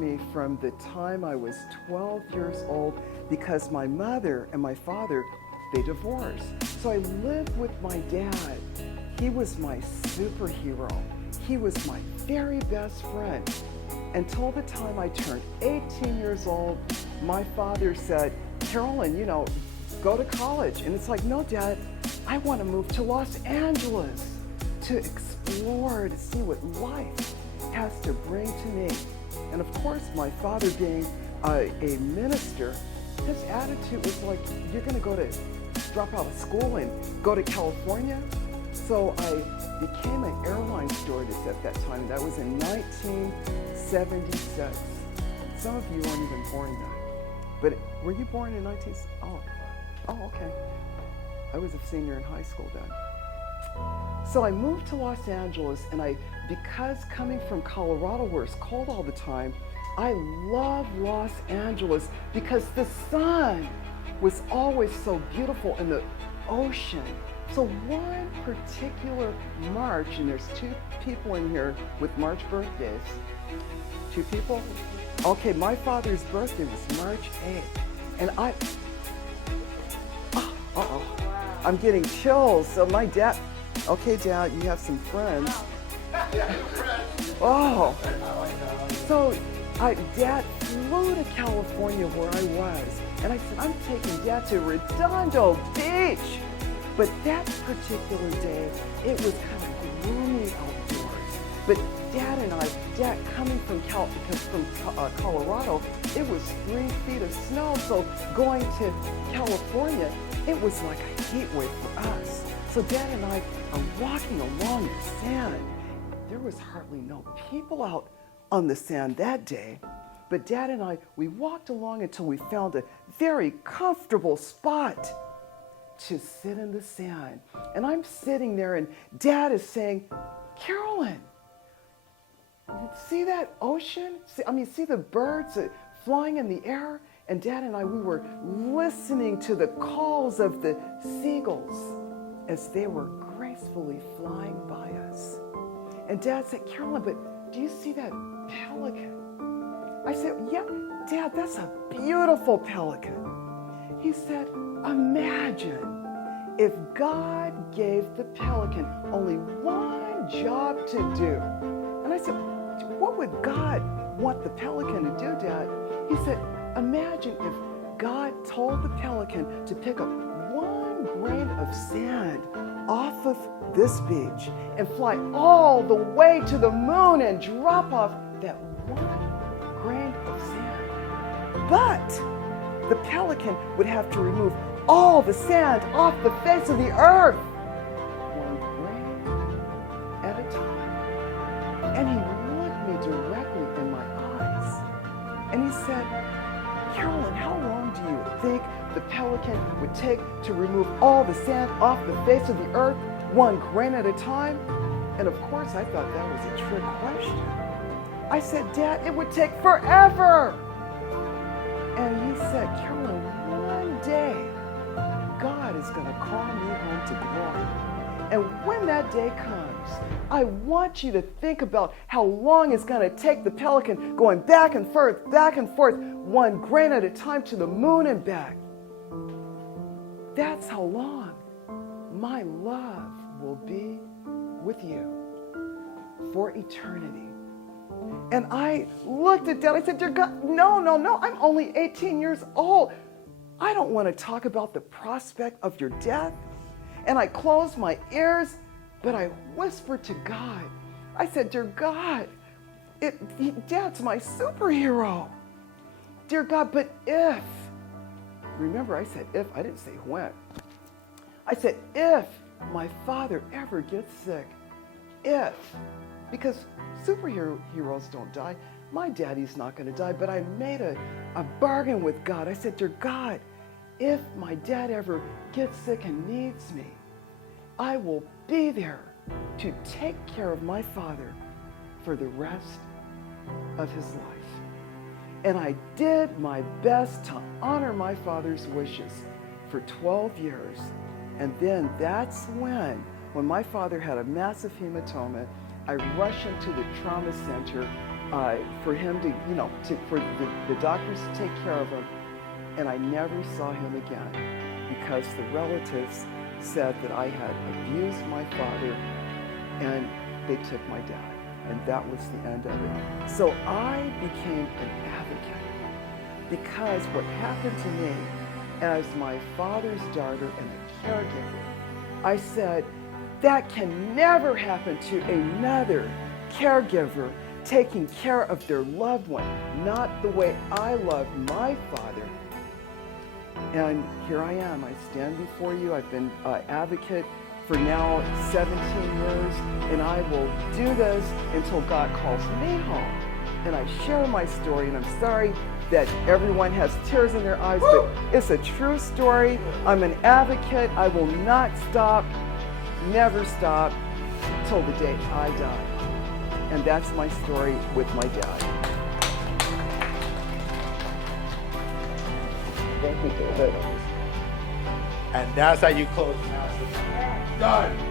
me from the time I was 12 years old because my mother and my father, they divorced. So I lived with my dad. He was my superhero. He was my very best friend. Until the time I turned 18 years old, my father said, Carolyn, you know, go to college. And it's like, no, Dad, I want to move to Los Angeles to explore, to see what life has to bring to me. And of course, my father being a minister, his attitude was like, you're going to drop out of school and go to California? So I became an airline stewardess at that time. That was in 1976. Some of you weren't even born then. But were you born in 19? Oh, okay. I was a senior in high school then. So I moved to Los Angeles, and because coming from Colorado where it's cold all the time, I love Los Angeles because the sun was always so beautiful and the ocean. So one particular March, and there's 2 people in here with March birthdays. 2 people? Okay, my father's birthday was March 8th. And I'm getting chills. So my dad, okay, Dad, you have some friends. Oh, so Dad flew to California where I was. And I said, I'm taking Dad to Redondo Beach. But that particular day, it was kind of gloomy outdoors. But Dad and Dad coming from Colorado, it was 3 feet of snow. So going to California, it was like a heat wave for us. So Dad and I are walking along the sand. There was hardly no people out on the sand that day. But Dad and we walked along until we found a very comfortable spot to sit in the sand. And I'm sitting there and Dad is saying, Carolyn, see that ocean? See the birds flying in the air? And Dad and we were listening to the calls of the seagulls as they were gracefully flying by us. And Dad said, Carolyn, but do you see that pelican? I said, yeah, Dad, that's a beautiful pelican. He said, imagine if God gave the pelican only one job to do. And I said, what would God want the pelican to do, Dad? He said, imagine if God told the pelican to pick up 1 grain of sand off of this beach and fly all the way to the moon and drop off that 1 grain of sand. But the pelican would have to remove all the sand off the face of the earth, 1 grain at a time. And he looked me directly in my eyes. And he said, Carolyn, how long do you think the pelican would take to remove all the sand off the face of the earth, 1 grain at a time? And of course, I thought that was a trick question. I said, Dad, it would take forever. And he said, Carolyn, one day, God is going to call me home to glory. And when that day comes, I want you to think about how long it's going to take the pelican going back and forth, 1 grain at a time to the moon and back. That's how long my love will be with you for eternity. And I looked at Dad. I said, Dear God, no, I'm only 18 years old. I don't want to talk about the prospect of your death. And I closed my ears, but I whispered to God. I said, Dear God, Dad's my superhero. Dear God, but if, remember I said if, I didn't say when. I said, if my father ever gets sick, because superheroes don't die. My daddy's not going to die, but I made a bargain with God. I said, Dear God, if my dad ever gets sick and needs me, I will be there to take care of my father for the rest of his life. And I did my best to honor my father's wishes for 12 years. And then that's when my father had a massive hematoma, I rushed into the trauma center for him to, for the doctors to take care of him. And I never saw him again because the relatives said that I had abused my father and they took my dad. And that was the end of it. So I became an advocate because what happened to me as my father's daughter and a caregiver, I said, that can never happen to another caregiver taking care of their loved one, not the way I loved my father. And here I am. I stand before you. I've been an advocate for now 17 years, and I will do this until God calls me home. And I share my story, and I'm sorry that everyone has tears in their eyes, but it's a true story. I'm an advocate. I will not stop, never stop, till the day I die. And that's my story with my dad. Thank you, David. And that's how you close the house. Done.